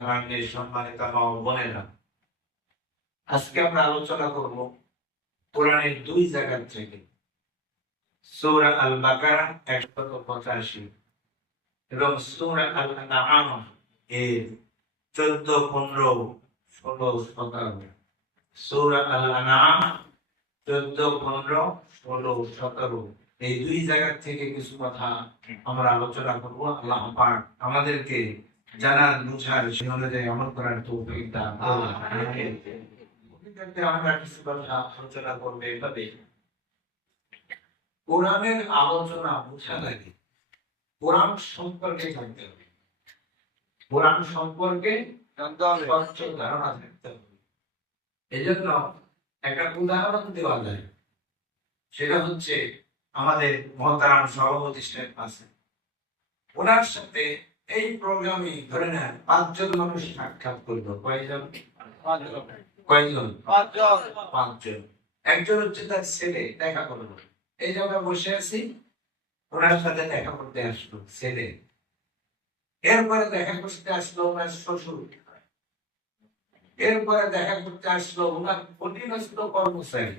সম্মানিত মা ও বোনেরা, আজকে আমরা আলোচনা করব কোরআনের দুই জায়গা থেকে। সূরা আল বাকারা 185 এবং সূরা আল আনআম এর 14, 15, 16, 17। সূরা আল আনআম 14, 15, 16, 17 এই দুই জায়গা থেকে কিছু কথা আমরা আলোচনা করব। আল্লাহ পাক আমাদেরকে জানার বুঝার সেই অনুযায়ী আমল করার তৌফিক দান করুন। আমরা কিছু কথা আলোচনা করবো। এভাবে কোরআনের আলোচনা বোঝা লাগে, কোরআন সম্পর্কে জানতে হবে, কোরআন সম্পর্কে স্বচ্ছ ধারণা থাকতে হবে। এই জন্য একটা উদাহরণ দেওয়া যায়, সেটা হচ্ছে আমাদের মহতারাম সভাপতি সাহেব আছে, ওনার সাথে এই প্রোগ্রামে ধরে নেন 5 জন মানুষ সাক্ষাৎ করলো। কয়জন? 5 জন। একজন হচ্ছে তার ছেলে, দেখা করলো, এই যে আমরা বসে আছি, ওনার সাথে দেখা করতে আসলো ছেলে। এরপরে দেখা করতে আসলো ওনার শ্বশুর, এরপরে দেখা করতে আসলো ওনার অধীনস্থ কর্মচারী,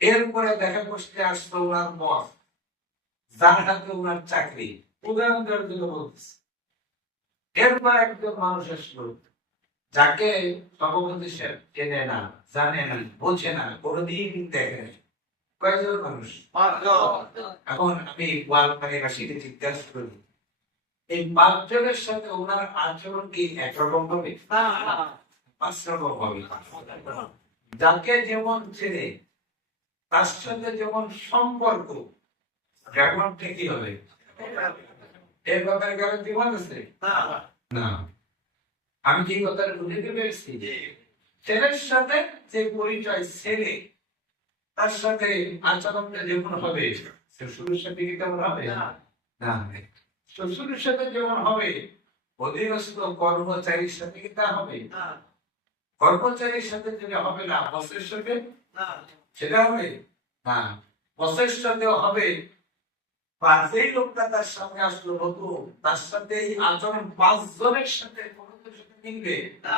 এরপরে দেখা করতে আসলো ওনার বস, যার হাতে ওনার চাকরি। উদাহরণ দেওয়ার জন্য বলতেছি। এরপর একজন মানুষ আসলো, যাকে সভাপতি সাহেব চেনে না, জানে না, বোঝে না, কোনোদিন দেখে না। কয়জন মানুষ? 5 জন। এখন আমি ওয়ালবাড়িবাসীকে জিজ্ঞাসা করি, এই 5 জনের সাথে ওনার আচরণ কি একরকম হবে? 5 রকম হবে। যাকে যেমন চেনে, তার সাথে যেমন সম্পর্ক, যেমন ঠিকই হবে। এর ব্যাপারে গ্যারান্টি আছে? না। আমি কি কথাটা বুঝতে পেরেছি? ছেলের সাথে যে পরিচয়, ছেলে তার সাথে আচরণটা যেমন হবে, শ্বশুরের সাথে কি তেমন হবে? না। শ্বশুরের সাথে যেমন হবে, অধীনস্থ কর্মচারীর সাথে কি তা হবে? কর্মচারীর সাথে যেটা হবে না, বসের সাথে সেটা হবে না। বসের সাথেও হবে, বা যেই লোকটা তার সামনে আসলো নতুন, তার সাথে এই আচরণ 5 জনের সাথে মিলবে না,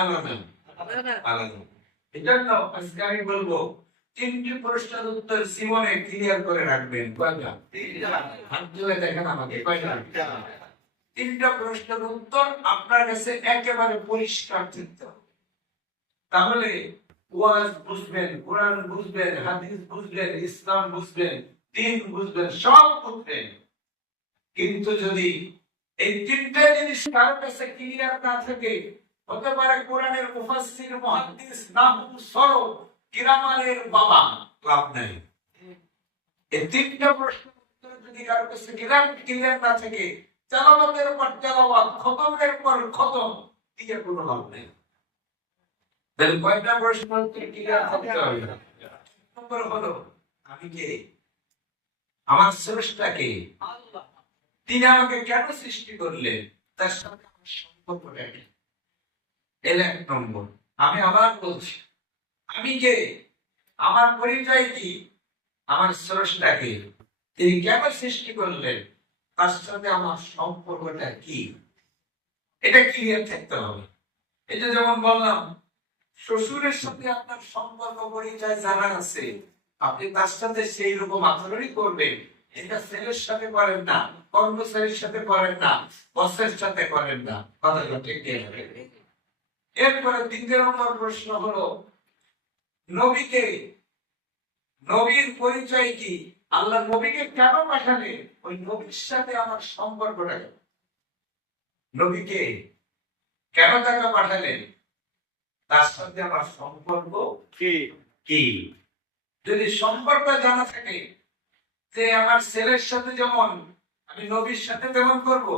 আলাদা আলাদা। এই জন্য আজকে আমি বলবো 3টি প্রশ্নের উত্তর জীবনে ক্লিয়ার করে রাখবেন। কয়টা? 3টা। হাত তুলে দেখেন আমাকে, কয়টা? 3টা প্রশ্নের উত্তর আপনার কাছে একেবারে পরিষ্কার থাকতে হবে। তাহলে ওয়াজ বুঝবেন, কোরআন বুঝবেন, হাদিস বুঝবেন, ইসলাম বুঝবেন, দিন বুঝবেন, সব বুঝবেন। কিন্তু যদি এই 3টা জিনিস কারোর কাছে ক্লিয়ার না থাকে, হতে পারে কোরআনের মুফাসসির, মুহাদ্দিস, নাহু, সরফ, গ্রামারের বাবা, লাভ নাই। এই 3টা প্রশ্নের উত্তর যদি কারোর কাছে ক্লিয়ার না থাকে, তেলাওয়াতের পর তেলাওয়াত, খতমের পর খতম, দিয়ে কোনো লাভ নেই। তাহলে কয়টা প্রশ্ন উত্তর ক্লিয়ার থাকতে হবে? নম্বর হলো, আমি কে? আমার স্রষ্টা কে? আল্লাহ। তিনি আমাকে কেন সৃষ্টি করলেন? তার সাথে আমার সম্পর্কটা কি? এর 1 নম্বর। আমি আবার বলছি, আমি কে? আমার পরিচয় কি? আমার স্রষ্টা কে? তিনি কেন সৃষ্টি করলেন? তার সাথে আমার সম্পর্কটা কি? এটা ক্লিয়ার থাকতে হবে। এটা যেমন বললাম, শ্বশুরের সাথে আপনার সম্পর্ক পরিচয় জানা আছে, আপনি তার সাথে সেই রকম আচরণই করবেন। এটা ছেলের সাথে করেন না, কর্মচারীর সাথে করেন না, বসের সাথে করেন না। কথাটা ঠিক হবে। এরপরে 3 নম্বর প্রশ্ন হলো, নবীকে, নবীর পরিচয় কি? আল্লাহ নবীকে কেন পাঠালেন? ওই নবীর সাথে আমার সম্পর্কটা কি? নবীকে কেন তাকে পাঠালেন? তার সাথে আমার সম্পর্ক কি? যদি সম্পর্ক জানা থাকে, যে আমার ছেলের সাথে যেমন আমি নবীর সাথে তেমন করব,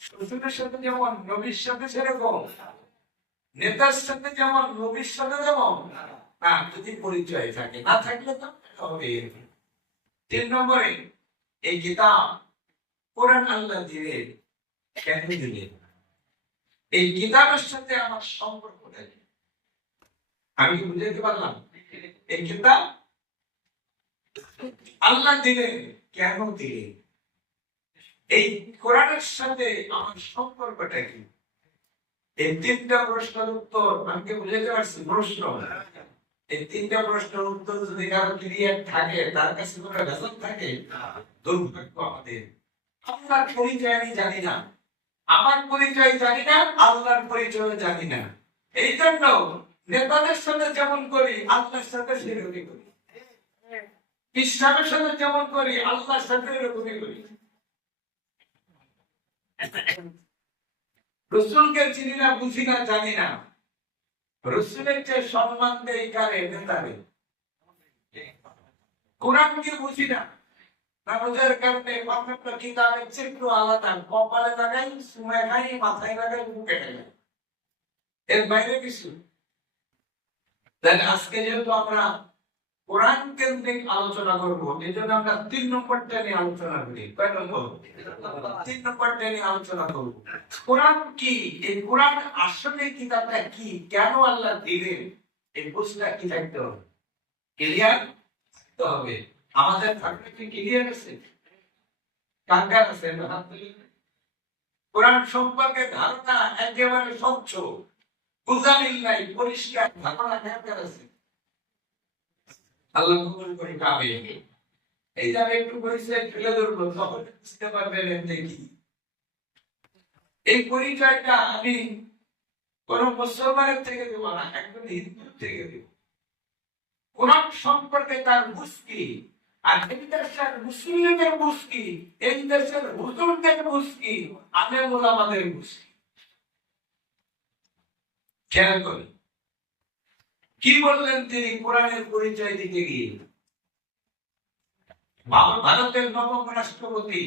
শ্বশুরের সাথে যেমন নবীর সাথে সেরকম, নেতার সাথে যেমন নবীর সাথে যেমন, না, যদি পরিচয় থাকে। না থাকলে তো হবে। 3 নম্বরে, এই কিতাব কোরআন আল্লাহ দিলেন, কেন দিলেন? এই কিতাবের সাথে আমার সম্পর্কটা কি? আমি কি বুঝাতে পারলাম? এই কিতাব আল্লাহ দিলেন, কেন দিলেন? এই কোরআনের সাথে আমার সম্পর্কটা কি? এই তিনটা প্রশ্নের উত্তর আমাকে বুঝাতে পারছি? প্রশ্ন, এই তিনটা প্রশ্নের উত্তর যদি কারো ক্লিয়ার থাকে, তার কাছে কোনো ভেজাল থাকে, দুর্ভাগ্য আমাদের। আল্লাহর পরিচয় আমি জানি না, আমার পরিচয় জানি না, আল্লাহর পরিচয় জানি না। এই জন্য নেতাদের সাথে যেমন করি, আল্লাহর সাথে সেরকমই করি। ইসলামের সাথে যেমন করি, আল্লাহর সাথে এরকমই করি। রসুলকে চিনি না, বুঝি না, জানি না। রসুলের যে সম্মান দেয় কারে? নেতারে। কোরআনকে বুঝি না, না বোঝার কারণে প্রত্যেকটা কিতাবের চিত্র আলাদা। কপালে লাগাই, সুমায় খাই, মাথায় লাগাই, বুকে লাগাই, এর বাইরে কিছু। আজকে যেহেতু আমরা কোরআন কেন্দ্রিক আলোচনা করবো, এই জন্য আমরা 3 নম্বরটা নিয়ে আলোচনা করি। 3 নম্বরটা নিয়ে আলোচনা করবো। কোরআন কি? এই কোরআন আসলে কিতাবটা কি, কেন আল্লাহ দিলেন, এই বুঝটা কি থাকতে হবে, ক্লিয়ার থাকতে হবে। আমাদের থাকলে কি ক্লিয়ার আছে? কাঙ্গার আছে? কোরআন সম্পর্কে ধারণা একেবারে স্বচ্ছ, বুঝামিল নাই, পরিষ্কার ধারণা কাঙ্গার আছে। আল্লাহ কবুল করে কাবে। এই যে আমি একটু পরিচয় তুলে ধরবো, তখন বুঝতে পারবেন দেখি এই পরিচয়টা আমি কোন মুসলমানের থেকে দেব না, একজন হিন্দুর থেকে দেব। কোরআন সম্পর্কে তার বুঝ কি, আর এই দেশের মুসলিমদের বুঝ কি, এই দেশের হুজুরদের বুঝ কি, আলেম ওলামাদের বুঝ কি। খেয়াল করি কি বললেন তিনি কোরআনের পরিচয় দিতে গিয়ে। ভারতের নবম রাষ্ট্রপতি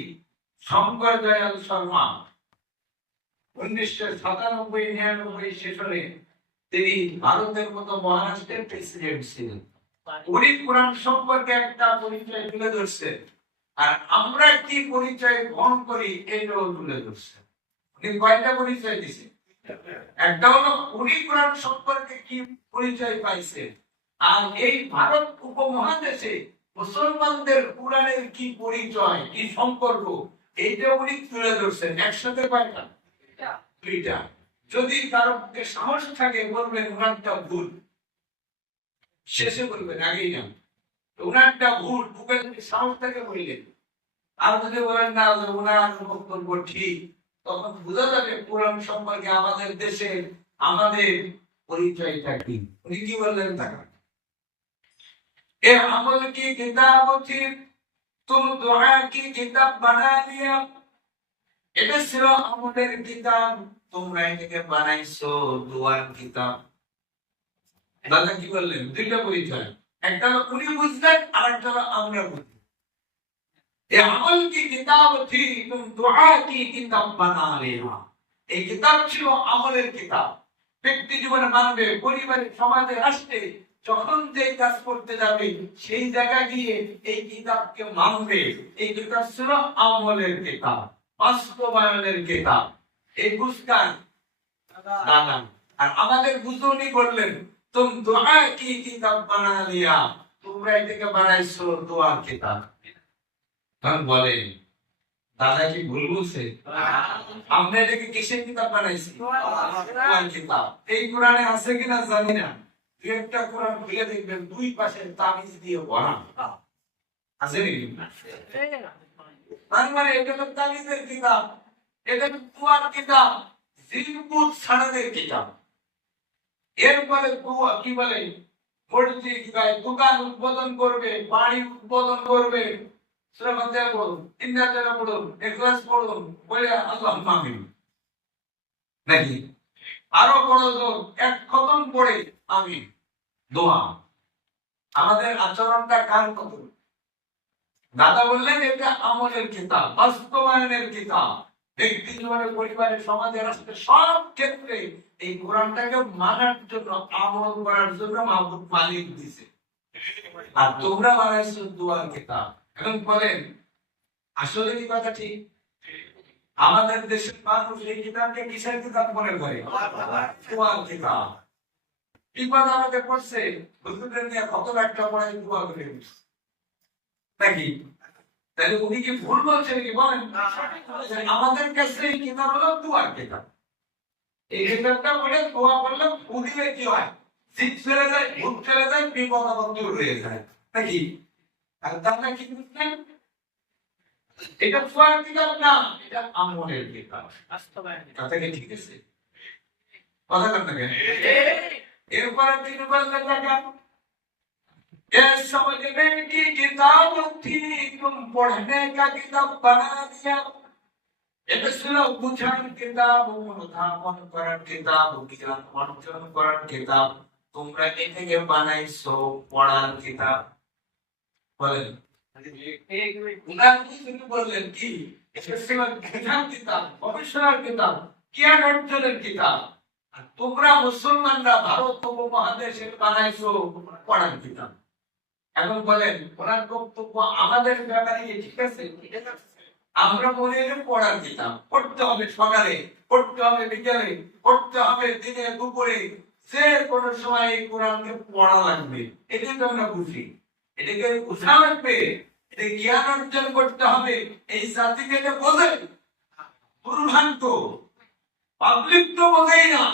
শঙ্কর দয়াল শর্মা 1997-99 সেশনে তিনি ভারতের মতো মহারাষ্ট্রের প্রেসিডেন্ট ছিলেন। উনি কোরআন সম্পর্কে একটা পরিচয় তুলে ধরছে, আর আমরা কি পরিচয় গ্রহণ করি এটাও তুলে ধরছে। উনি কয়টা পরিচয় দিছে? একটা হলো উনি কোরআন সম্পর্কে কি পরিচয় পাইছে, আর এই ভারত উপমহাদেশে মুসলমানদের কোরআনের কি পরিচয়, কি সম্পর্ক, এইটা উনি তুলে ধরছেন। একসাথে কয়টা? 2টা। যদি কারো পক্ষে সাহস থাকে বলবেন উনারটা ভুল, শেষে বলবেন, আগেই না। উনারটা ভুল, বুকে যদি সাহস থাকে বললেন। আর যদি বলেন না উনার বক্তব্য ঠিক, তখন বোঝা যাবে কোরআন সম্পর্কে আমাদের দেশের আমাদের পরিচয়টা কি। উনি কি বললেন? তারা এ আমল কি কিতাব থি তুম দুআ কি কিতাব বানা লিয়া। এটা ছিল আমলের কিতাব, তোমরা এটাকে বানাইছো দোয়ার কিতাব। দাদা কি বললেন? 2টা পরিচয়, একটা হলো উনি বুঝলেন, আর একটা হলো আমরা বুঝলাম। এ আমল কি কিতাব থি তুম দুআ কি কিতাব বানা লিয়া। এই কিতাব ছিল আমলের কিতাব। ব্যক্তি জীবনে মানবে, পরিবারে, সমাজে, রাষ্ট্রে যখন যে কাজ করতে যাবে সেই জায়গা গিয়ে এই কিতাবকে মানবে। এই কিতাব ছিল আমলের কিতাব, বাস্তবায়নের কিতাব। এই বুঝকার দাদা। আর আমাদের বুঝুনি বললেন তুম দোয়া কি কিতাব বানা লিয়া, তোমরা এটাকে বানাইছো দোয়ার কিতাব। তখন বলেন দাদা কি ভুল বলছে? আমরা এটাকে কিসের কিতাব বানাইছি? কোরআন কিতাব। এই কোরআনে আছে কিনা জানি না, একটা কোরআন খুলে দেখবেন 2 পাশে তাবিজ দিয়ে ভরা আছে নাকি? তার মানে এটা তো তাবিজের কিতাব, এটা তো দোয়ার কিতাব, জিনপুত ছাড়াদের কিতাব। এরপরে দোয়া কি বলে? মসজিদ গায়ে দোকান উদ্বোধন করবে, বাড়ি উদ্বোধন করবে, শ্রীমন্দির পড়ুন, ইন্দ্রাজনা পড়ুন, এখলাস পড়ুন, বলে আল্লাহ আমিন নাকি? আরো বড় জোর, এক খতম পড়ে আমিন দোয়া। আমাদের আচরণটা কার কত? দাদা বললেন এটা আমলের কিতাব, বাস্তবায়নের কিতাব। ব্যক্তি জীবনে, পরিবারে, সমাজে, রাষ্ট্রে সব ক্ষেত্রে এই কোরআনটাকে মানার জন্য, আমল করার জন্য মাহবুব মালিক দিছে। আর তোমরা বানাইছো দোয়ার কিতাব। এখন বলেন আসলে কি কথা ঠিক? আমাদের দেশের মানুষ এই কিতাবকে কিসের কিতাব মনে করে? দোয়ার কিতাব। ইবাদত আমাদের পড়ছে, হুজুরদের নিয়ে কত একটা পড়াই দোয়া করে নাকি? তাহলে উনি কি ভুল বলছেন কি বলেন? আমাদের কাছে এই কিতাব হলো দুয়ার কিতাব। এই কিতাবটা পড়ে দোয়া করলে উদিলে কি হয়? জিত ফেলে যায়, ভূত ফেলে যায়, বিপদ আপদ দূর হয়ে যায় নাকি? আর তাহলে কি বুঝলেন? এটা দোয়ার কিতাব না, এটা আমলের কিতাব। কথা কি ঠিক আছে? কথা বলেন না কেন? এরপরে 3 নম্বর লেখা, ये समझने की किताब थी, तुम पढ़ने का किताब बना दिया। এটা ছিল বুঝার কিতাব, অনুধাবন করার কিতাব, জ্ঞান অর্জন করার কিতাব। তোমরা এটাকে বানাইছো পড়ার কিতাব। বলেন উনার কিন্তু বললেন কি? এটা ছিল জ্ঞান কিতাব, গবেষণার কিতাব, জ্ঞান অর্জনের কিতাব। আর তোমরা মুসলমানরা ভারত উপমহাদেশে বানাইছো পড়ার কিতাব। এখন বলেন ওনার বক্তব্য আমাদের ব্যাপারে কি ঠিক আছে? আমরা মনে করি পড়ার কিতাব পড়তে হবে, সকালে পড়তে হবে, বিকেলে পড়তে হবে, দিনে দুপুরে, যে কোনো সময় এই কোরআনকে পড়া লাগবে। এটাই তো আমরা বুঝি। এটাকে বোঝা লাগবে, এটা জ্ঞান অর্জন করতে হবে। এই জাতিকে এটা বোঝে দুর্ভাগ্য, পাবলিক তো বোঝেই না।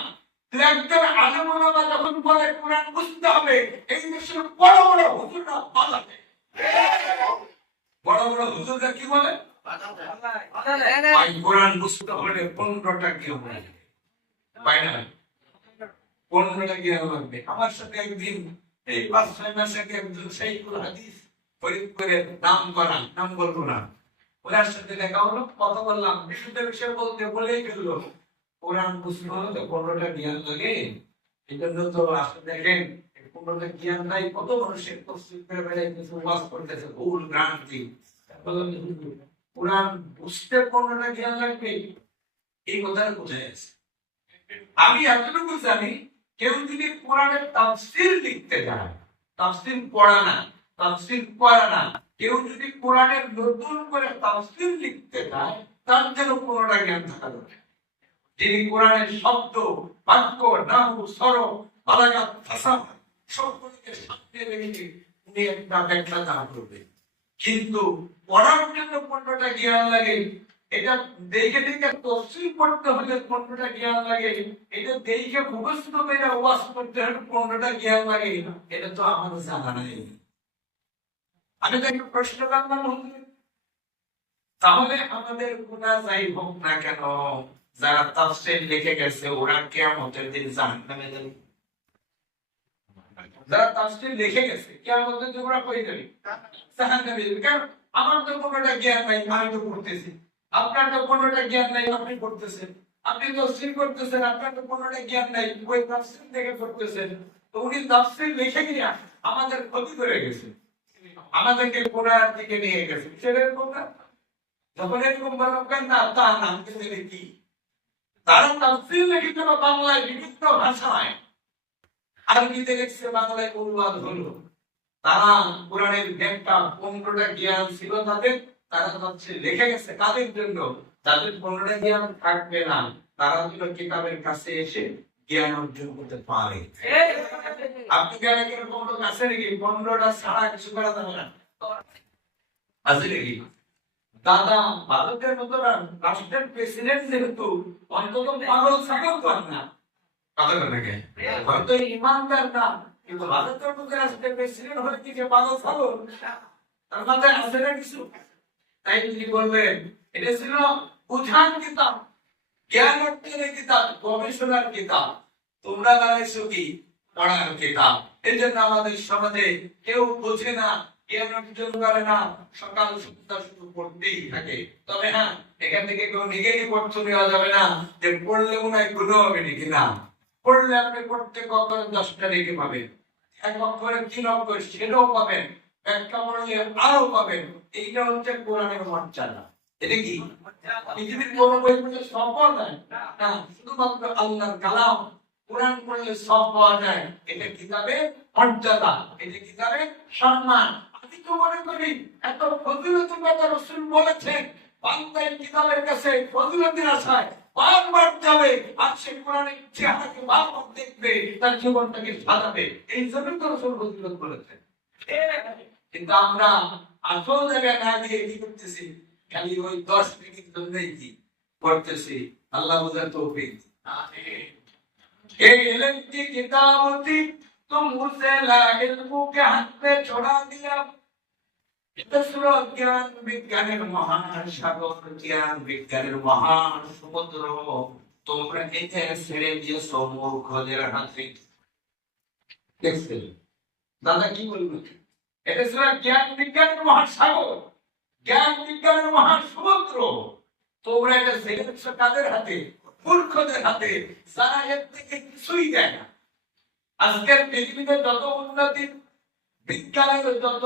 একজন আলেম ওলামা যখন বলে কোরআন বুঝতে হবে, এই দেশের বড় বড় হুজুররা বাধা দেয়। বড় বড় হুজুররা কি বলে? কোরআন বুঝতে হলে 15টা জ্ঞান লাগবে, পাই না? 15টা জ্ঞান লাগবে। আমার সাথে একদিন এই 5-6 মাস আগে একজন শাইখুল হাদিস ফরিদপুরের নাম বলবো না, ওনার সাথে দেখা হলো, কথা বললাম, বিশুদ্ধ বিষয় বলতে বলেই ফেললো কোরআন বুঝতে হলে তো 15টা জ্ঞান লাগে। এই জন্য তো আসলে দেখেন 15টা জ্ঞান নাই, কত মানুষের তফসির করে বেড়াইতেছে, ওয়াজ করতেছে, ভুল ভ্রান্তি। কোরআন বুঝতে 15টা জ্ঞান লাগবে, এই কথাটা কোথায় আছে? আমি এতটুকু জানি, কেউ যদি কোরআনের তাফসীর লিখতে যায়, তাফসীর পড়া না, তাফসীর পড়া না, কেউ যদি কোরআনের নতুন করে তাফসীর লিখতে যায়, তার জন্য 15টা জ্ঞান থাকা দরকার। যিনি কোরআনের শব্দ, বাক্য, নাহু, সরফ, বালাগাত, ফাসাহ সবগুলোকে সামনে রেখে উনি একটা ব্যাখ্যা দান করবে। কিন্তু পড়ার জন্য 15টা জ্ঞান লাগে, এটা দেখে দেখে তফসিল পড়তে হলে 15টা জ্ঞান লাগে, এটা দেখে মুখস্থ করে ওয়াজ করতে হলে 15টা জ্ঞান লাগে, এটা তো আমাদের জানা নাই। আমি তো একটা প্রশ্ন করলাম, তাহলে আমাদের গুনাহ যাই হোক না কেন, যারা তাফসীর লিখে গেছে ওরা কিয়ামতের দিন জাহান্নামে যাবে? যারা তাফসীর লিখে গেছে কিয়ামতের দিন ওরা কই যাবে? জাহান্নামে যাবে। কারণ আমার তো 15টা জ্ঞান নাই, আমি তো পড়তেছি। আপনার তো 15টা জ্ঞান নাই, আপনি পড়তেছেন। আপনি তাফসীর করতেছেন, আপনার তো 15টা জ্ঞান নাই, ওই তাফসীর দেখে করতেছেন। তো উনি তাফসীর লিখে গিয়ে আমাদের ক্ষতি করে গেছে, আমাদেরকে গুনার দিকে নিয়ে গেছে। সেটা কোনটা? যখন এরকম বলবেন না, তা নাম কি? তারা তাফসীর লিখেছিল বাংলায় বিভিন্ন ভাষায়, আরবিতে লিখছে, বাংলায় অনুবাদ হলো। তারা কোরআনের জ্ঞানটা 15টা জ্ঞান ছিল তাদের, তারা তাফসীর লিখে গেছে কাদের জন্য? যাদের 15টা জ্ঞান থাকবে না, তারা যেন কিতাবের কাছে এসে জ্ঞান অর্জন করতে পারে। আপনি কেন এরকম লোক আছে নাকি 15টা ছাড়া কিছু করা যাবে না? আছে নাকি? দাদা ভারতের মতো রাষ্ট্রের প্রেসিডেন্ট যেহেতু অন্তত পাগল ছাগল কর না, পাগল নাকি হয়তো ইমানদার না, কিন্তু ভারতের মতো রাষ্ট্রের প্রেসিডেন্ট হলে কি যে পাগল ছাগল? তার মাথায় আছে না কিছু? তাই তিনি বললেন এটা ছিল বুঝার কিতাব, জ্ঞান অর্জনের কিতাব, গবেষণার কিতাব। তোমরা বানাইছো কি? পড়ার কিতাব। এই জন্য আমাদের সমাজে কেউ বোঝে না, জ্ঞান অর্জন করে না, সকাল সন্ধ্যা শুধু পড়তেই থাকে। তবে হ্যাঁ, এখান থেকে কেউ নেগেটিভ অর্থ নেওয়া যাবে না যে পড়লে মনে হয় গুণ হবে নাকি। না, পড়লে আপনি প্রত্যেক অক্ষরে 10টা রেখে পাবেন, এক অক্ষরে 3 অক্ষর সেটাও পাবেন, একটা পড়লে আরো পাবেন। এইটা হচ্ছে কোরআনের মর্যাদা। এটা কি পৃথিবীর কোন বই পড়লে সব পাওয়া যায় না, শুধুমাত্র আল্লাহর কালাম কোরআন পড়লে সব পাওয়া যায়। এটা কিতাবে মর্যাদা, এটা কিতাবে সম্মান। আমি তো মনে করি এত ফজিলতের কথা রাসূল বলেছেন, বান্দা কিতাবের কাছে ফজিলতের আশায় বারবার যাবে, আর সে কোরআনের চেহারাকে বারবার দেখবে, তার জীবনটাকে সাজাবে। এই জন্য তো রাসূল ফজিলত বলেছেন। কিন্তু আমরা আসল জায়গায় না দিয়ে কি করতেছি, খালি ওই 10 মিনিট জন্যই কি করতেছি। আল্লাহ বুঝার তৌফিক। এই ইলম কি কিতাব थी तुम उसे ला इल्म के हाथ में छोड़ा दिया। এটা ছিল জ্ঞান বিজ্ঞানের মহান সাগর, জ্ঞান বিজ্ঞানের মহান সমুদ্র, তোমরা এতে ছেড়ে দিয়েছো মূর্খদের হাতে। দেখছেন দাদা কি বলবেন? এটা ছিল জ্ঞান বিজ্ঞানের মহাসাগর, জ্ঞান বিজ্ঞানের মহান সমুদ্র, তোমরা এটা ছেড়ে দিয়েছো কাদের হাতে? মূর্খদের হাতে, যারা এর থেকে কিছুই দেয় না। আজকের পৃথিবীতে যত উন্নতি, বিজ্ঞানের যত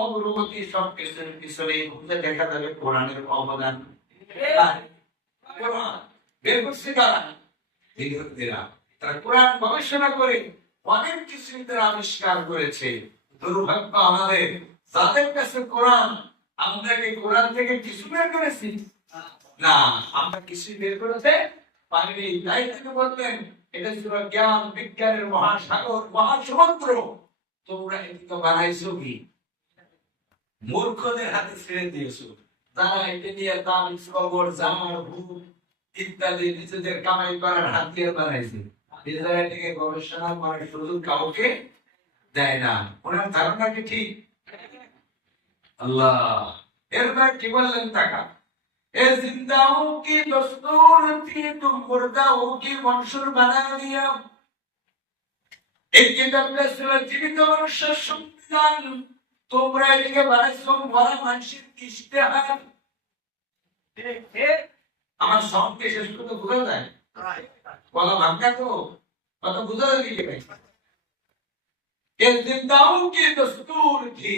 অগ্রগতি, সব কিছুর পিছনে ঘুরে দেখা যাবে কোরআনের অবদান। কোরআন বের করছে কারা? বিজ্ঞানীরা। তারা কোরআন গবেষণা করে অনেক কিছু তারা আবিষ্কার করেছে। দুর্ভাগ্য আমাদের, যাদের কাছে কোরআন, আমরা কি কোরআন থেকে কিছু বের করেছি? না, আমরা কিছু বের করতে পারিনি। তাই তিনি বললেন এটা ছিল জ্ঞান বিজ্ঞানের মহাসাগর, মহাসমুদ্র, তোমরা এটিকে বানাইছো কি? মূর্খদের হাতে ছেড়ে দিয়েছো। তারা এটা নিয়ে তাবিজ, কবর, জামার, ভূত ইত্যাদি নিজেদের কামাই করার হাতিয়ার বানাইছে। নিজেরা এটিকে গবেষণা করার সুযোগ কাউকে দেয় না। ওনার ধারণা কি ঠিক? আল্লাহ এরপর কি বললেন? টাকা ए जिंदाओं की दस्तूर थी तुम मुर्दाओं की मंशूर बना दिया। एक किताब में জীবিত মানুষের সংবিধান, তোমরা এটিকে বানাইছো মরা মানুষের ইশতেহার। আমার সাউন্ডকে শেষ করতে বোঝা যায়? বলা ভাঙা তো কত বোঝা যায় কি ভাই? ए जिंदाओं की दस्तूर थी,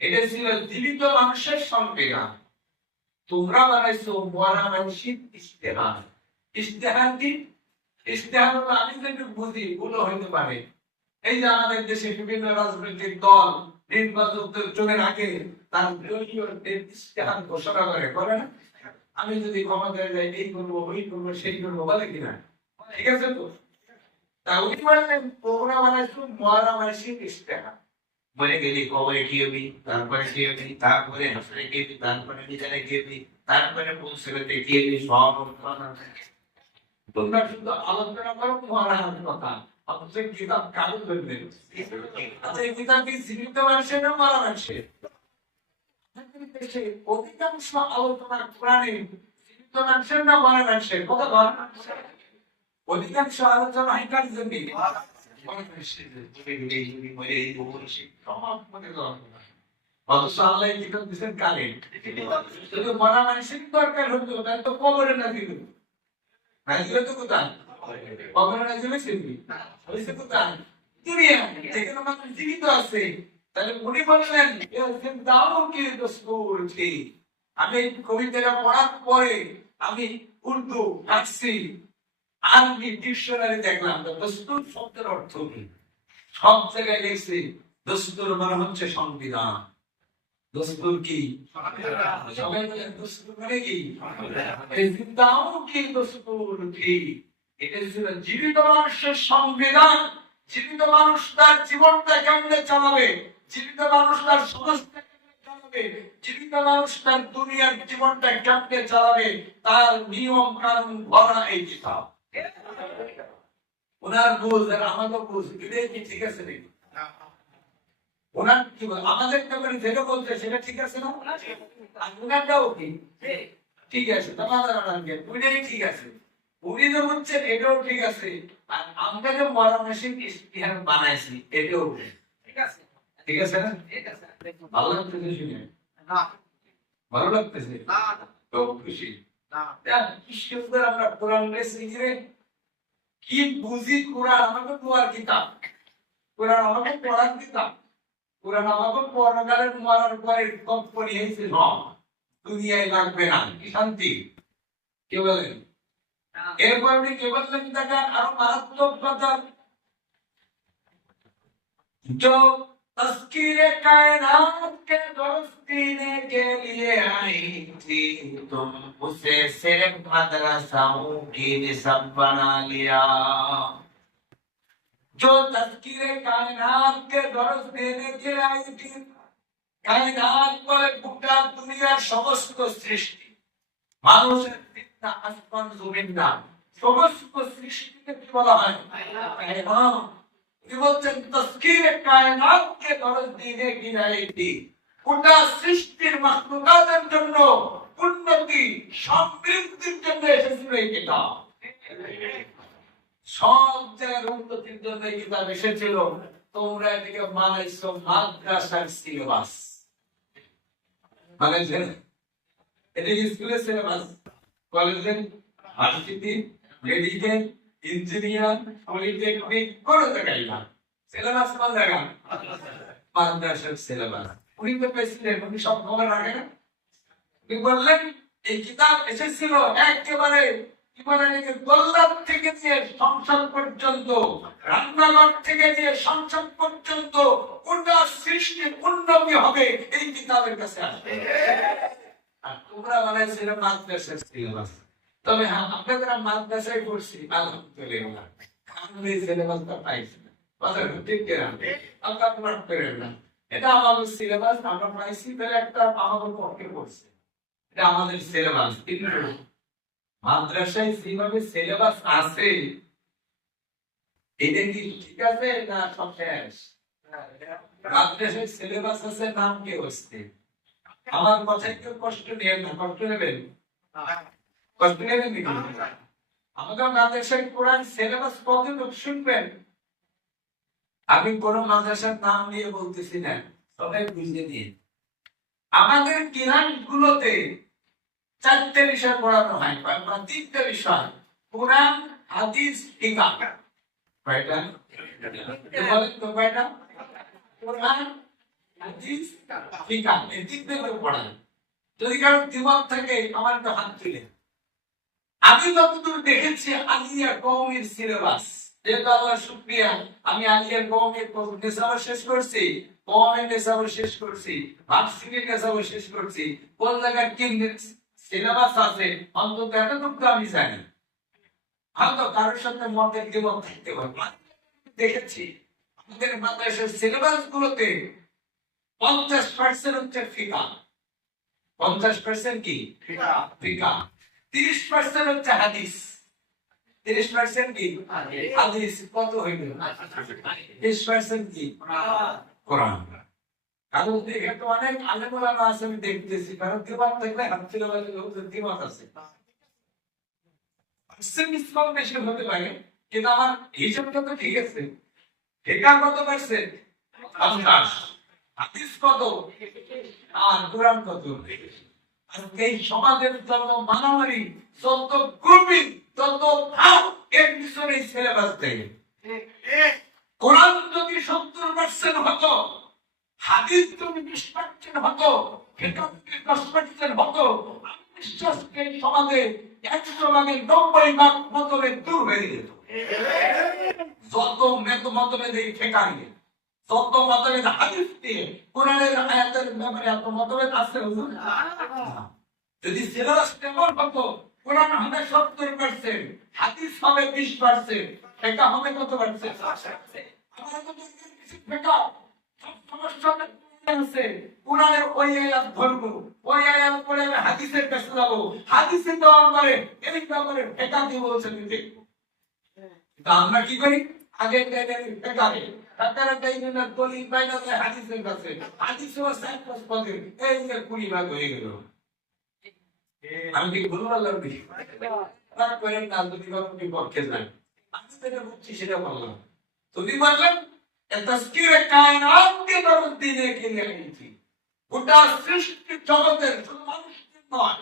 এটা ছিল জীবিত মানুষের সংবিধান, তোমরা বানাইছো মরা মানুষের ইশতেহার। ইশতেহার কি? ইশতেহার হলো, আমি যেটা বুঝি ভুল হইতে পারে, এই যে আমাদের দেশে বিভিন্ন রাজনৈতিক দল নির্বাচনের আগে তার দলীয় ইশতেহার ঘোষণা করে না? আমি যদি ক্ষমতায় যাই এই করবো, ওই করবো, সেই করবো, বলে কিনা? ঠিক আছে তো? তা উনি বললেন তোমরা বানাইছো মরা মানুষের ইশতেহার। মরে গেলি কবরে কি হবি, তারপরে কি হবি, তারপরে হাসরে কি হবি, তারপরে নিজেরা কি হবি, তারপরে পৌঁছাতে কি হবি, সব তোমরা শুধু আলোচনা করো মহারাজ কথা। অথচ কিতাব কারো ধরবে। আচ্ছা এই কিতাব কি জীবিত মানুষের না মরা মানুষের? অধিকাংশ আলোচনা কোরআনে জীবিত মানুষের না মরা মানুষের? কথা বল। অধিকাংশ আলোচনা হয় কার জন্য? অথচ আল্লাহ কিতাব দিচ্ছেন কারে? যদি মরা মানুষের দরকার হতো তাহলে তো কবরে না দিল, নাজিলে তো কোথায়? কবরে নাজিলে ছিলি হয়েছে কোথায়? দুনিয়া যেখানে মানুষ জীবিত আছে। তাহলে উনি বললেন দাও কি দস্তুর কি। আমি কবিতাটা পড়ার পরে আমি উর্দু, ফার্সি, আরবি ডিকশনারি দেখলাম দস্তুর শব্দের অর্থ কি। সব জায়গায় লিখছে দস্তুর মানে হচ্ছে সংবিধান। দস্তুর কি? সবাই বলেন দস্তুর মানে কি? এই জিন্দাও কি দস্তুর কি। এটা ছিল জীবিত মানুষের সংবিধান। জীবিত মানুষ তার জীবনটা কেমনে চালাবে, জীবিত মানুষ তার সমাজটা কেমনে চালাবে, জীবিত মানুষ তার দুনিয়ার জীবনটা কেমনে চালাবে, তার নিয়ম কানুন ভরা এই কিতাব। ওনার বুঝ আর আমাদের বুঝ এটাই কি ঠিক আছে নাকি? ওনার কি বলে আমাদের ব্যাপারে যেটা বলছে সেটা ঠিক আছে না? আর ওনারটাও কি ঠিক আছে? ওইটাই ঠিক আছে। উনি যে বলছেন এটাও ঠিক আছে। আর আমরা যে মরা মেশিন ইশতেহার বানাইছি এটাও ঠিক আছে। ঠিক আছে না? ভালো লাগতেছে শুনে? ভালো লাগতেছে? তো খুশি কি সুন্দর আমরা কোরআন শিখে কি বুঝি। কোরআন আমাকে পড়ার কিতাব, কোরআন আমাকে পড়ার কিতাব, কোরআন আমাকে পরকালের মরার পরে কম্পনি হয়েছে দুনিয়ায় লাগবে না, কি শান্তি। কে বলেন? এরপর উনি কে বললেন দেখেন আরো মারাত্মক কথা, जो तस्कीरे कायनात के दुरुस्त देने के लिए आई थी तुम उसे सिर्फ मदरसाओं की निसब बना लिया। जो तस्कीरे कायनात के दुरुस्त देने के लिए आई थी, কায়নাত বলে গোটা দুনিয়ার সমস্ত সৃষ্টি, মানুষের চিন্তা, আসমান জমিন না, সমস্ত সৃষ্টিকে কি বলা হয়? কায়নাত। কি বলছেন? তাসকিরে কায়নাতকে দরজ দিয়ে গিনাইতি, গোটা সৃষ্টির মাখলুকাতের জন্য উন্নতি সমৃদ্ধির জন্য এসেছিল এই কিতাব। সব জায়গার উন্নতির জন্য এই কিতাব এসেছিল। তোমরা এদিকে বানাইছো মাদ্রাসার সিলেবাস, বানাইছেন এদিকে স্কুলের সিলেবাস, কলেজের, ভার্সিটি, মেডিকেল, ইঞ্জিনিয়ার, পলিটেকনিক, কোনো জায়গায় না। সিলেবাস কোন জায়গা? মাদ্রাসার সিলেবাস। উনি তো প্রেসিডেন্ট, উনি সব খবর রাখেন না। উনি বললেন এই কিতাব এসেছিল একেবারে গোল্লার থেকে নিয়ে সংসদ পর্যন্ত, রান্নাঘর থেকে নিয়ে সংসদ পর্যন্ত কোনটা সৃষ্টির উন্নতি হবে এই কিতাবের কাছে আসবে। আর তোমরা বানাইছিলে মাদ্রাসার সিলেবাস। তবে হ্যাঁ, আপনারা মাদ্রাসায় পড়ছি, আলহামদুলিল্লাহ, আমি সিলেবাসটা পাইছি না, কথা ঠিক কিনা? আপনারা করেন না, এটা আমাদের সিলেবাস, আমরা পাইছি, তাহলে একটা আমাদের পক্ষে পড়ছে, এটা আমাদের সিলেবাস। কিন্তু মাদ্রাসায় যেভাবে সিলেবাস আছে, এটা কি ঠিক আছে না সব শেষ? মাদ্রাসায় সিলেবাস আছে, নাম কি হচ্ছে? আমার কথা একটু কষ্ট নিয়ে না, কষ্ট নেবেন, কষ্ট নেবেন নাকি? আমাদের মাদ্রাসায় কোরআন সিলেবাস কতটুকু শুনবেন? আমি কোন মাদ্রাসার নাম নিয়ে বলতেছি না, সবাই বুঝে নিয়ে। আমাদের কিরান গুলোতে 4টে বিষয় পড়ানো হয়, বা 3টে বিষয়: কোরআন, হাদিস, ফিকহ। কয়টা? বলেন তো কয়টা? কোরআন, হাদিস, ফিকহ, এই 3টে পড়ায়। যদি কারো দ্বিমত থাকে আমার একটা হাত তুলে। আমি যতদূর দেখেছি আলিয়া কওমের সিলেবাস, যেহেতু আল্লাহর শুকরিয়া, আমি আলিয়া কওমের নেশাব শেষ করছি, কওমের নেশাব শেষ করছি, ভার্সিটির নেশাব শেষ করছি, কোন জায়গায় কি সিলেবাস আছে অন্তত এতটুকু আমি জানি। হয়তো কারোর সাথে মতের দ্বিমত থাকতে পারে। দেখেছি আমাদের মাদ্রাসার সিলেবাস গুলোতে 50% হচ্ছে ফিকহ, 50% কি ফিকহ, 30% হচ্ছে হাদিস, 30% কি হাদিস। কত হইল? 30% কি কোরআন। কারণ এখানে অনেক আলেম ওলামা আছে, আমি দেখতেছি, কারণ দ্বিমত থাকলে হাত ছিল দ্বিমত আছে, বেশি হতে পারে, কিন্তু আমার হিসাবটা তো ঠিক আছে। ফিকহ কত পার্সেন্ট? 50। হাদিস কত? আর কোরআন কত? আজকে এই সমাজের যত মারামারি, যত গ্রুপিং, যত ভাব, এর পিছনে সিলেবাস দেয়। কোরআন যদি 70% হতো, হাদিস যদি 20% হতো, ফিকহ 10% হতো, আমি বিশ্বাস করি সমাজে 100 ভাগের 90 ভাগ মতভেদ দূর হয়ে যেত। যত মতভেদ এই ফিকহ নিয়ে, যত মতভেদ হাদিস নিয়ে, কোরআনের আয়াতের ব্যাপারে এত মতভেদ আছে হুজুর? যদি সিলেবাস কেমন হতো, কোরআন হবে 70%, হাদিস হবে 20%, ফিকহ হবে কত পার্সেন্ট? আমাদের তো কিছু ফিকহ সমস্যা আছে, কোরআনের ওই আয়াত ধরবো, ওই আয়াত পড়ে আমি হাদিসের কাছে যাবো, হাদিসে দেওয়ার পরে এই ব্যাপারে ফিকহ কি বলছে দেখবো। তা আমরা কি করি? আগে ফিকহে তারা টাইমের দলিল বাইনা হাদিসের কাছে, হাদিসও 60 পদে, এই যে 20 ভাগ হয়ে গেল। আমি কি ভুল বললাম? তারপরে না যদি কি পক্ষে যান, আমি যেটা বুঝছি সেটা বললাম। তুমি বললেন তাসকিরে কায়নাতকে দরজ দিয়ে গিয়েছি, গোটা সৃষ্টি জগতের, শুধু মানুষের নয়,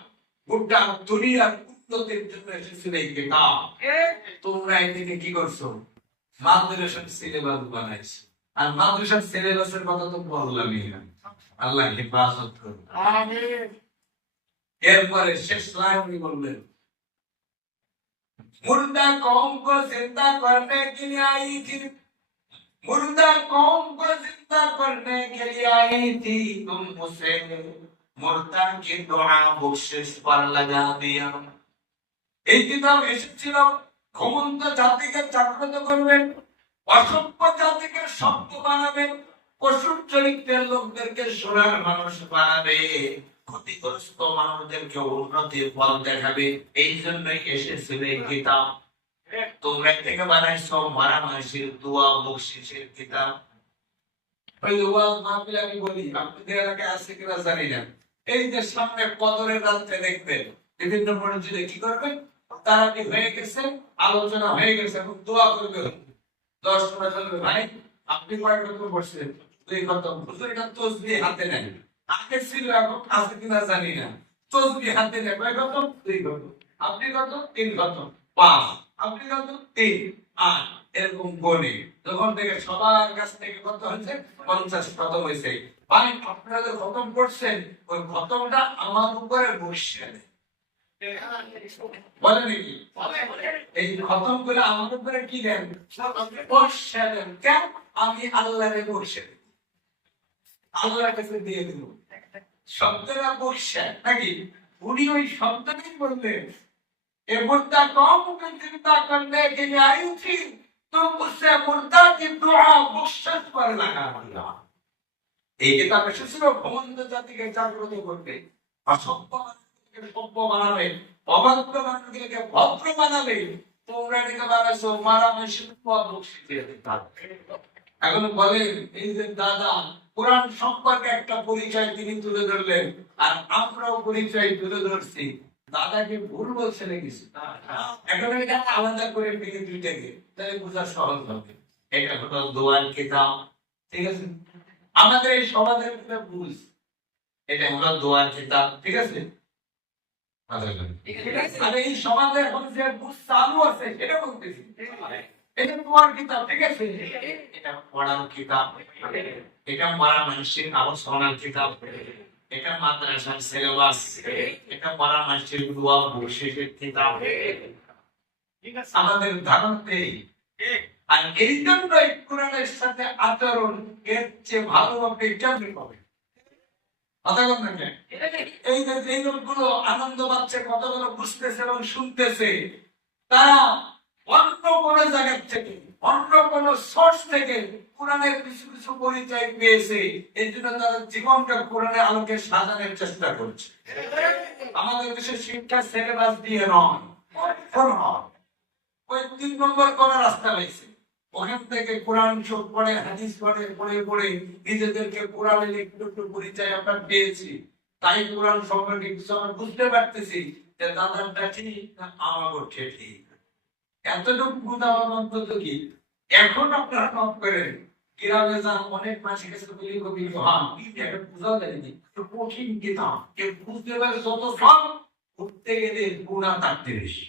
গোটা দুনিয়ার উন্নতির জন্য এসেছিল এই কিতাব। তোমরা এদিকে কি করছো? মাদ্রাসার সিলেবাস বানাইছো। আর মাদ্রাসার সিলেবাসের কথা তো বললামই না। আল্লাহ হেফাজত করুন, আমিন। এরপরে শেষ লাইন বললেন, मुर्दा कौम को जिंदा करने के लिए आई थी, मुर्दा कौम को जिंदा करने के लिए आई थी, तुम उसे मुर्दा की दुआ बख्शिश पर लगा दिया। এই কিতাব এসেছিল ঘুমন্ত জাতিকে জাগ্রত করবেন, অসভ্য জাতিকে সভ্য বানাবেন, পশুর চরিত্রের লোকদেরকে সোনার মানুষ বানাবে, ক্ষতিগ্রস্ত মানুষদেরকে উন্নতির পথ দেখাবে। এই জন্যই এসেছিল এই কিতাব। তোমরা থেকে বানাইছো মারা মানুষের দোয়া বকশিসের কিতাব। ওই ওয়াজ মাহফিল আমি বলি, আপনাদের এলাকায় আছে কিনা জানি না। এই যে সামনে কদরের রাত্রে দেখবেন বিভিন্ন মসজিদে কি করবেন, তারা কি হয়ে গেছে, আলোচনা হয়ে গেছে, এখন দোয়া করবে 10 মিনিট চলবে। ভাই আপনি কয় কথা বলছেন, 2 খতম। হুজুর এটা তসবিহ হাতে নেন, আগে ছিল এখন আছে কিনা জানি না। তসবিহ হাতে নেন, কয় খতম, 2 খতম। আপনি কত, 3 খতম, 5। আপনি কত, 3, 8, এরকম গণে যখন থেকে সবার কাছ থেকে কত হয়েছে, 50 খতম হয়েছে। ভাই আপনারা যে খতম করছেন, ওই খতমটা আমার উপরে বসছে বলে নাকি? এই খতম করে আমার উপরে কি দেন, বসছে দেন। কেন? আমি আল্লাহরে বসে আল্লাহর কাছে দিয়ে দিল শব্দটা বসছে নাকি? উনি ওই শব্দটাই বললেন, এ মুদ্দা কম চিন্তা করলে कि आई थी तो उससे मुद्दा की दुआ मुश्किल पर लगा दिया। এই কিতাব এসেছিল ভ্রমন্ত জাতিকে জাগ্রত করতে, অসভ্য মানুষকে সভ্য বানাবে, অভদ্র মানুষকে ভদ্র বানাবে। তোমরা এটাকে বানাইছো মারা মানুষের পথ বকশিস দিয়ে দিতে। এখন বলেন, এই যে দাদা কোরআন সম্পর্কে একটা পরিচয় তিনি তুলে ধরলেন, আর আমরাও পরিচয় তুলে ধরছি। দাদাকে ভুল বলছে নাকি? এখন এটা আলাদা করে দিকে দুইটাকে, তাহলে বোঝা সহজ হবে। এটা হলো দোয়ার কিতাব, ঠিক আছে? আমাদের এই সমাজের একটা বুঝ, এটা হলো দোয়ার কিতাব, ঠিক আছে? আর এই সমাজে এখন যে বুঝ চালু আছে সেটা বলতেছি, এটা দোয়ার কিতাব, ঠিক আছে? এটা পড়ার কিতাব, এটা মারা মানুষের আলোচনার কিতাব, এটা মাদ্রাসার সিলেবাস, এটা মারা মানুষের দোয়া বকশিসের কিতাব। আমাদের ধারণাতেই আর এই জন্যই কোরআনের সাথে আচরণ এর চেয়ে ভালো হবে কেমনি হবে? কথা বল না কেন? এই যে যে লোকগুলো আনন্দ পাচ্ছে, কথাগুলো বুঝতেছে এবং শুনতেছে, তারা অন্য কোনো জায়গা থেকে, অন্য কোনো সোর্স থেকে কোরআনের কিছু কিছু পরিচয় পেয়েছে। এই জন্য তারা জীবনটা কোরআনের আলোকে সাজানোর চেষ্টা করছে। আমাদের দেশের শিক্ষা সিলেবাস দিয়ে নয়, ওই 3 নম্বর করার রাস্তা পাইছে। ওখান থেকে কোরআন সব পড়ে, হাদিস পড়ে, পড়ে পড়ে নিজেদেরকে কোরআনের একটু একটু পরিচয় আমরা পেয়েছি। তাই কোরআন সম্পর্কে কিছু আমরা বুঝতে পারতেছি যে দাদারটা ঠিক না আমারও ঠিক। এতটুকু বুঝা অন্তত কি এখন আপনারা নক করেন, গ্রামে যান, অনেক মানুষের কাছে বলি কবি হন, এটা বুঝা যায়নি, কঠিন কিতাব, কেউ বুঝতে পারে যত সব, উঠতে গেলে গুণা থাকতে বেশি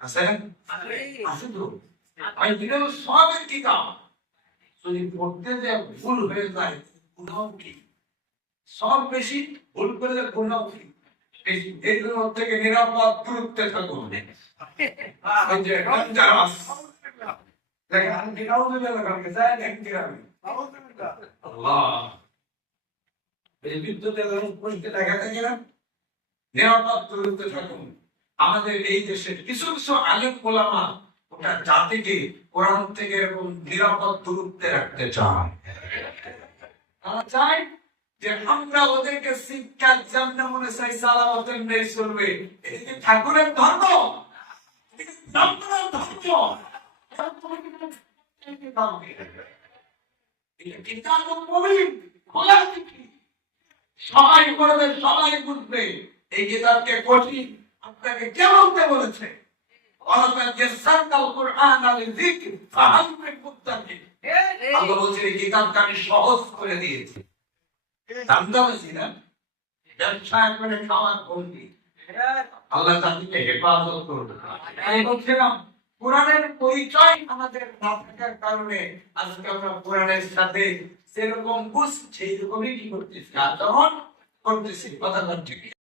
আছে। আছে তো আমি দিলেও সবের কিতাব, যদি পড়তে যে ভুল হয়ে যায় গুণাও কি, সব বেশি, ভুল করলে গুণাও কি বেশি। এগুলো থেকে নিরাপদ দূরত্বে থাকুন। ওই যে ডেঞ্জারাস দেখেন, আমি দিনাও দিলে লাগাতে যাই দেখেন গ্রামে আল্লাহ এই বিদ্যুতের পরিস্থিতি দেখা থাকে না, নিরাপদ দূরত্বে থাকুন। আমাদের এই দেশের কিছু কিছু আলেম ওলামা ওটা জাতিকে কোরআন থেকে এরকম নিরাপদ দূরত্বে রাখতে চায়। তারা চায় যে আমরা ওদেরকে শিক্ষা যেমন মনে চাই সালামতের নেই চলবে। এটা কি ঠাকুরের ধর্ম? সবাই করবে, সবাই বুঝবে। এই কিতাবকে কঠিন আপনাকে কে বলতে বলেছে? আল্লাহ বলছে এই কিতাবটা আমি সহজ করে দিয়েছি। ব্যবসা করে খাওয়ার বন্দি, আল্লাহ তাদেরকে হেফাজত করবে। আমি বলছিলাম কোরআনের পরিচয় আমাদের না থাকার কারণে আজকে আমরা কোরআনের সাথে সেরকম বুঝ সেইরকমই কি করতেছি, আচরণ করতেছি। কথা ঠিক।